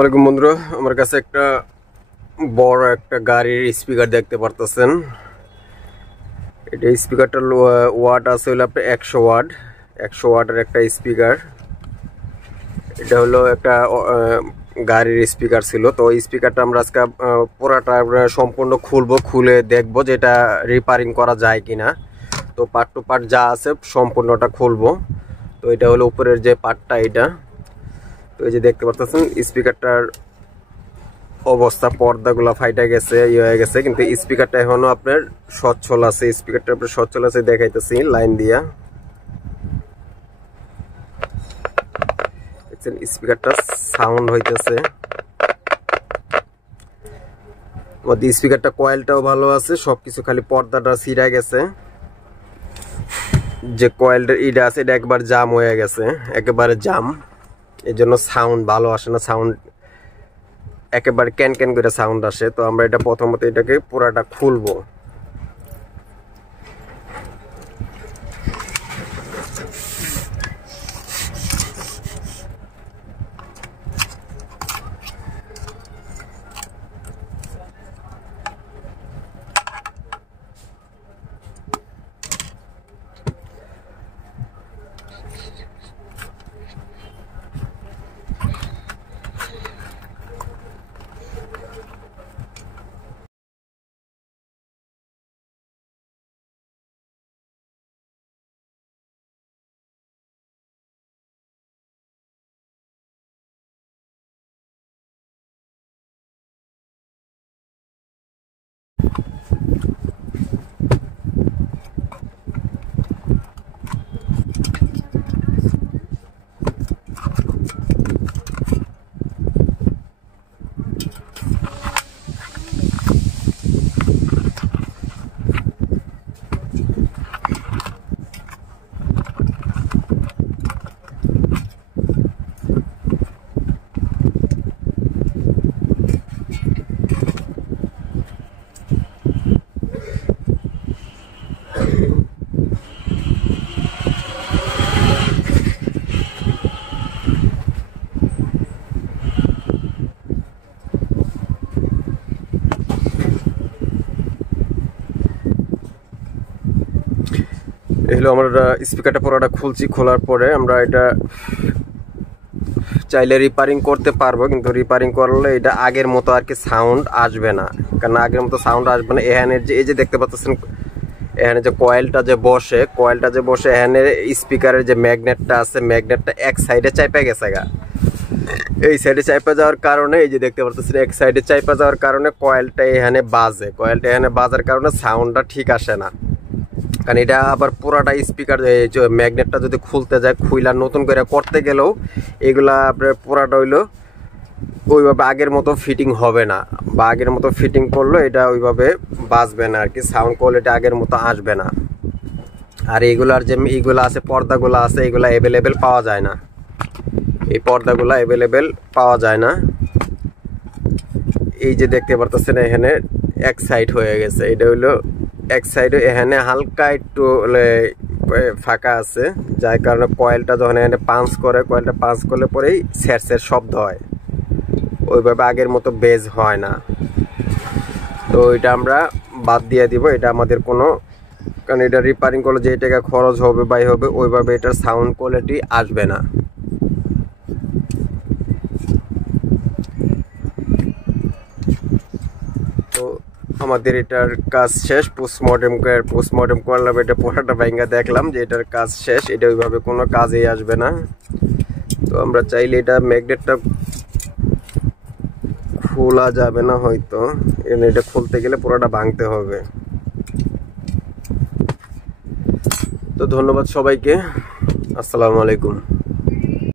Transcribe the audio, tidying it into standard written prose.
আসসালামু আলাইকুম বন্ধুরা, আমার কাছে একটা বড় একটা গাড়ির স্পিকার দেখতে পারতেছেন। এটা স্পিকারটার ওয়াট আছে হলো আপনার 100 ওয়াটের একটা স্পিকার। এটা হলো একটা গাড়ির স্পিকার ছিল। তো ওই স্পিকারটা আমরা আজকে পুরাটা সম্পূর্ণ খুলবো, খুলে দেখবো যে এটা রিপেয়ারিং করা যায় কিনা। তো পার্ট টু পার্ট যা আছে সম্পূর্ণটা খুলবো। তো এটা হলো উপরের যে পার্টটা, এটা তো এই যে দেখতে পারতেছেন স্পিকারটার অবস্থা, পর্দাগুলো ফাইটা গেছে, হয়ে গেছে, কিন্তু স্পিকারটা এখনো আপনার সচ্ছল আছে। স্পিকারটা আপনার সচ্ছল আছে, দেখাইতেছি লাইন দিয়া। দেখছেন স্পিকারটা সাউন্ড হইতেছে। আমাদের স্পিকারটা কয়েলটাও ভালো আছে, সবকিছু, খালি পর্দাটা ছিঁড়া গেছে। যে কয়েলটার ইটা আছে এটা একবার জাম হয়ে গেছে, একেবারে জাম। এই জন্য সাউন্ড ভালো আসে না, সাউন্ড একেবারে ক্যান ক্যান করে সাউন্ড আসে। তো আমরা এটা প্রথমত এটাকে পুরাটা খুলবো। এই হলো আমরা স্পিকারটা পুরোটা খুলছি। খোলার পরে আমরা এটা চাইলে রিপেয়ারিং করতে পারবো, কিন্তু রিপেয়ারিং করলে এটা আগের মতো আর কি সাউন্ড আসবে না। কারণ আগের মতো সাউন্ড আসবে না। এখানের যে এই যে দেখতে পাচ্ছেন, এখানে যে কয়েলটা যে বসে এখানে স্পিকারের যে ম্যাগনেটটা আছে, ম্যাগনেটটা এক সাইডে চাইপা গেছে গা। এই সাইডে চাইপা যাওয়ার কারণে, এই যে দেখতে পাচ্ছেন এক সাইডে চাইপা যাওয়ার কারণে কয়েলটা এখানে বাজার কারণে সাউন্ডটা ঠিক আসে না। কারণ এটা আবার পুরাটা স্পিকার ম্যাগনেটটা যদি খুলতে যায়, খুইলা নতুন করে করতে গেলেও এগুলা আপনার পুরাটা হইলো ওইভাবে আগের মতো ফিটিং হবে না, বা আগের মতো ফিটিং করলে এটা ওইভাবে বাজবে না আর কি, সাউন্ড কোয়ালিটি আগের মতো আসবে না। আর এইগুলার যে এইগুলো আছে, পর্দাগুলো আছে, এগুলা অ্যাভেলেবেল পাওয়া যায় না। এই পর্দাগুলো অ্যাভেলেবেল পাওয়া যায় না। এই যে দেখতে পারতেছেন এখানে এক সাইড হয়ে গেছে, এটা হইলো এক সাইডে এখানে হালকা একটু ফাঁকা আছে, যার কারণে কয়েলটা যখন এখানে কয়েলটা পাঞ্চ করলে পরেই স্যার শব্দ হয়, ওইভাবে আগের মতো বেজ হয় না। তো এটা আমরা বাদ দিয়ে দিব, এটা আমাদের কোনো, কারণ এটা রিপেয়ারিং করলে যে টাকা খরচ হবে ব্যয় হবে, ওইভাবে এটার সাউন্ড কোয়ালিটি আসবে না। তো আমাদের এটার কাজ শেষ। পোস্টমর্টেম করলাম, এটা পোড়াটা ভাঙ্গা দেখলাম যে এটার কাজ শেষ, এটা ওইভাবে কোনো কাজেই আসবে না। তো আমরা চাইলে এটা ম্যাগনেটটা খোলা যাবে না হয়তো, এটা খুলতে গেলে পুরোটা ভাঙতে হবে। তো ধন্যবাদ সবাইকে, আসসালামু আলাইকুম।